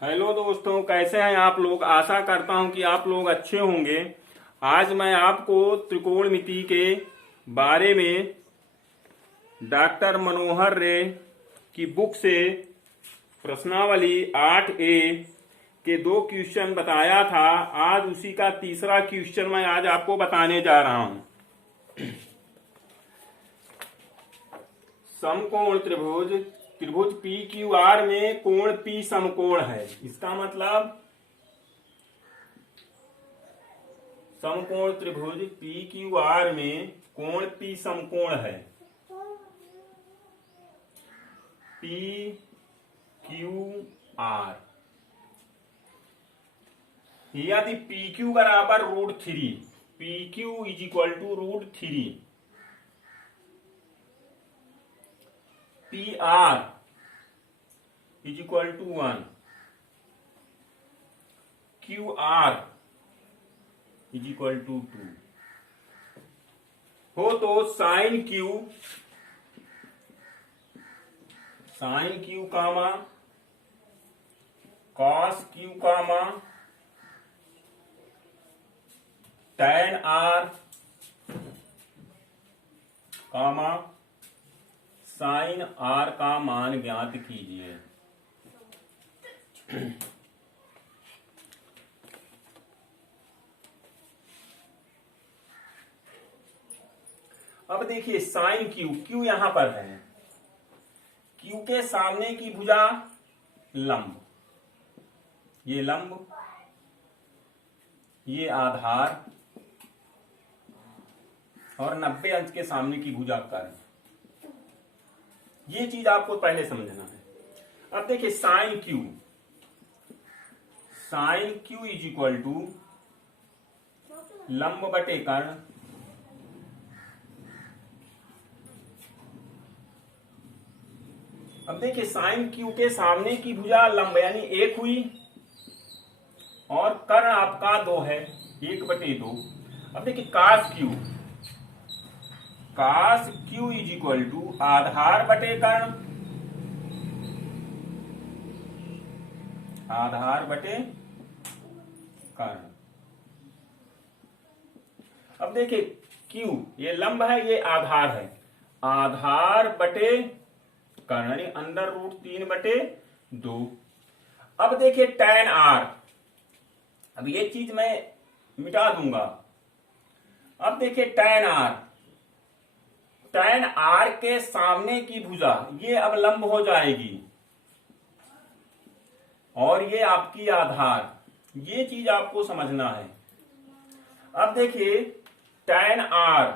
Hello दोस्तों, कैसे हैं आप लोग। आशा करता हूं कि आप लोग अच्छे होंगे। आज मैं आपको त्रिकोणमिति के बारे में डॉक्टर मनोहर रे की बुक से प्रश्नावली 8A के 2 क्वेश्चन बताया था। आज उसी का तीसरा क्वेश्चन मैं आज आपको बताने जा रहा हूं। समकोण त्रिभुज त्रिभुज पी क्यू आर में कोण पी समकोण है। इसका मतलब समकोण त्रिभुज पी क्यू आर में कोण पी समकोण है। पी क्यू आर यदि पी क्यू बराबर √3, P Q is equal to √3, P R is equal to 1, Q R is equal to 2 हो तो sine Q comma cos Q comma tan R comma sine R का मान ज्ञात कीजिए। अब देखिए साइन क्यू यहां पर है। क्यू के सामने की भुजा लंब, ये लंब, ये आधार और 90 अंश के सामने की भुजा कर्ण। ये चीज आपको पहले समझना है। अब देखिए sine Q is equal to लंब बटे कर्ण, अब देखिए साइन क्यू के सामने की भुजा लंब यानी 1 हुई और कर्ण आपका 2 है, 1/2। अब देखिए कास क्यू इज इक्वल टू आधार बटे कर्ण, आधार बटे कर्ण। अब देखिए क्यू ये लंब है, ये आधार है, आधार बटे कर्ण यानी अंडर रूट 3/2। अब देखिए tan आर, अब ये चीज मैं मिटा दूंगा। अब देखिए tan आर के सामने की भुजा ये अब लंब हो जाएगी और ये आपकी आधार, ये चीज आपको समझना है। अब देखिए tan आर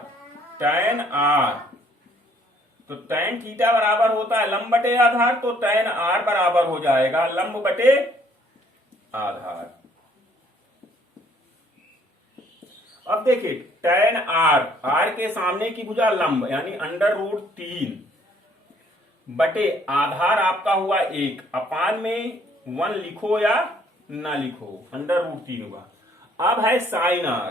तो tan थीटा बराबर होता है लंब बटे आधार, तो tan आर बराबर हो जाएगा लंब बटे आधार। अब देखिए tan आर के सामने की भुजा लंब यानी अंडर रूट 3 बटे आधार आपका हुआ 1, अपान में 1 लिखो या ना लिखो, अंडर रूट 3 हुआ। अब है साइन आर,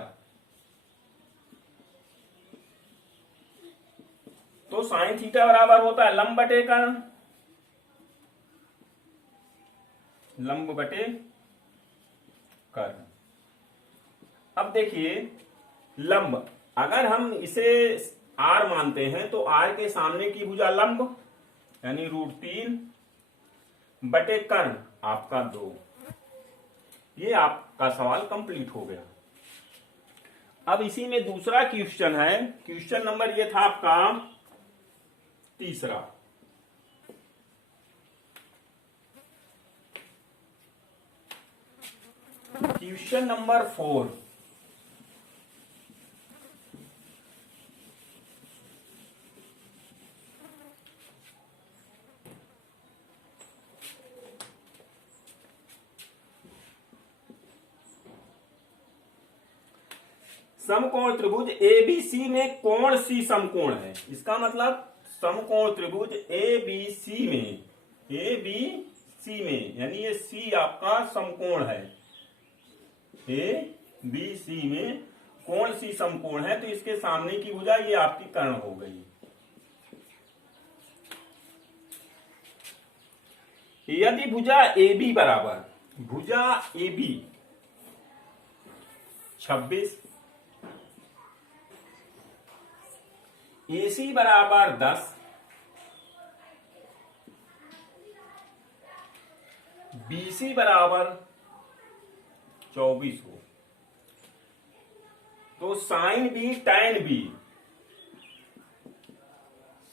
तो साइन थीटा बराबर होता है लंब बटे कर्ण, लंब बटे कर्ण। अब देखिए लंब, अगर हम इसे आर मानते हैं तो आर के सामने की भुजा लंब यानी √3 बटे कर्ण आपका 2। ये आपका सवाल कंप्लीट हो गया। अब इसी में दूसरा क्वेश्चन है, क्वेश्चन नंबर ये था आपका तीसरा। क्वेश्चन नंबर 4, समकोण त्रिभुज एबीसी में कोण सी समकोण है। इसका मतलब समकोण त्रिभुज एबीसी में यानी ये सी आपका समकोण है, एबीसी में कोण सी समकोण है, तो इसके सामने की भुजा ये आपकी कर्ण हो गई। यदि भुजा AB बराबर, भुजा ए बी 26, AC बराबर 10, BC बराबर 24 हो, तो sine B tan B,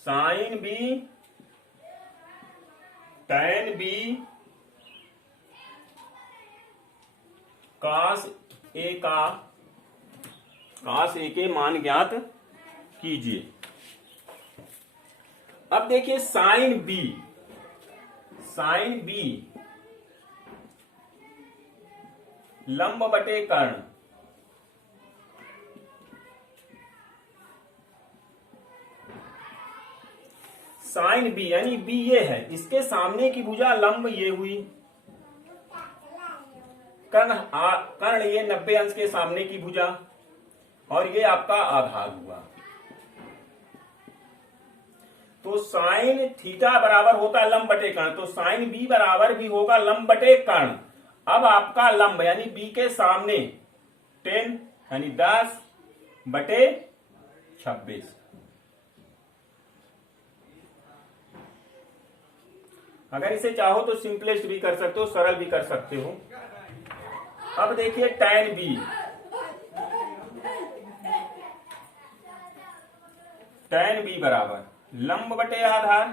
sine B tan B cos A के मान ज्ञात कीजिए। अब देखिए साइन बी लंब बटे कर्ण, साइन बी यानी बी ये है, इसके सामने की भुजा लंब ये हुई, कर्ण ये 90 अंश के सामने की भुजा, और ये आपका आधार हुआ। तो साइन थीटा बराबर होता है लंब बटे कर्ण, तो साइन बी बराबर भी होगा लंब बटे कर्ण। अब आपका लंब यानी बी के सामने 10 यानी 10 बटे 26। अगर इसे चाहो तो सिंपलेस्ट भी कर सकते हो, सरल भी कर सकते हो। अब देखिए टैन बी बराबर लंब बटे आधार,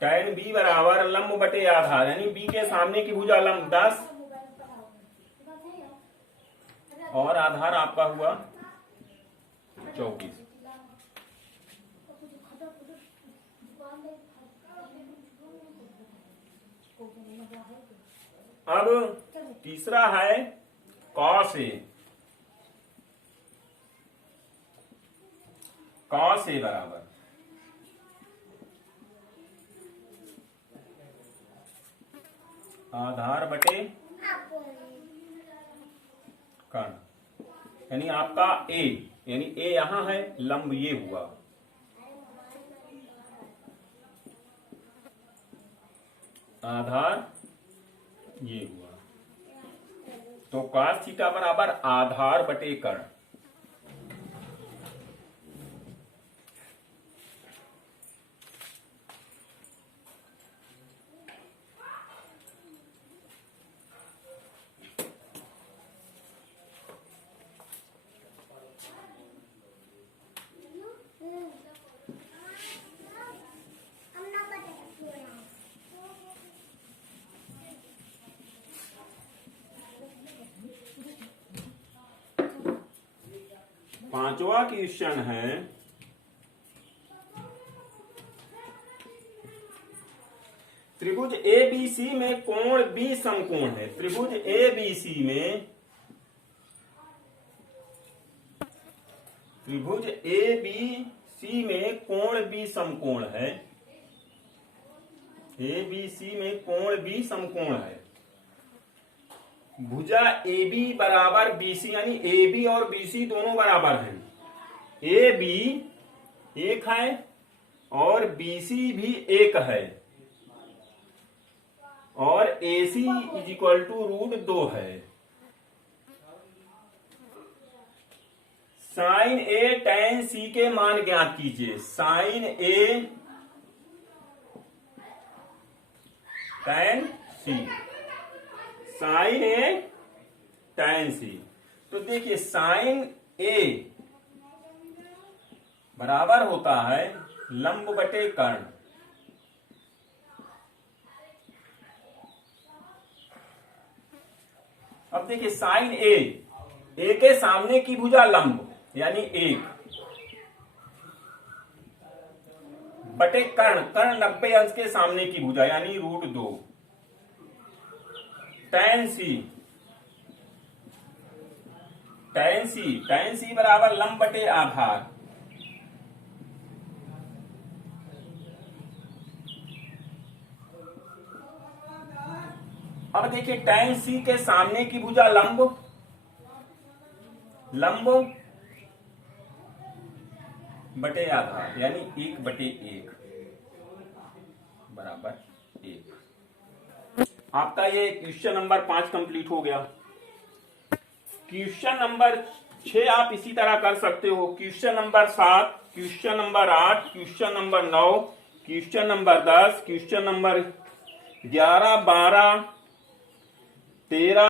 टैन बी बराबर लंब बटे आधार यानी बी के सामने की भुजा लंब 10 और आधार आपका हुआ 24। अब तीसरा है कॉस ए बराबर आधार बटे कर्ण, यानी आपका ए यानी ए यहां है, लंब ये हुआ, आधार ये हुआ, तो cos थीटा बराबर आधार बटे कर्ण। पांचवा क्वेश्चन है त्रिभुज ABC में कोण B समकोण है। त्रिभुज ABC में कोण B समकोण है, ABC में कोण B समकोण है। भुजा AB बराबर BC यानी AB और BC दोनों बराबर हैं, AB एक है और BC भी एक है, और AC इज इक्वल टू √2 है। साइन A tan C के मान ज्ञात कीजिए। Sine A tan C, sine A tan C, तो देखिए साइन A बराबर होता है लंब बटे कर्ण। अब देखिए साइन A के सामने की भुजा लंब यानी 1 बटे कर्ण 90 अंश के सामने की भुजा यानी √2। tan C बराबर लंब बटे आधार, अब देखिए tan C के सामने की भुजा लंब बटे आधार यानी 1/1 बराबर 1। आपका ये क्वेश्चन नंबर 5 कंप्लीट हो गया। क्वेश्चन नंबर 6 आप इसी तरह कर सकते हो। Question number 7, question number 8, question number 9, question number 10, question number 11, 12, 13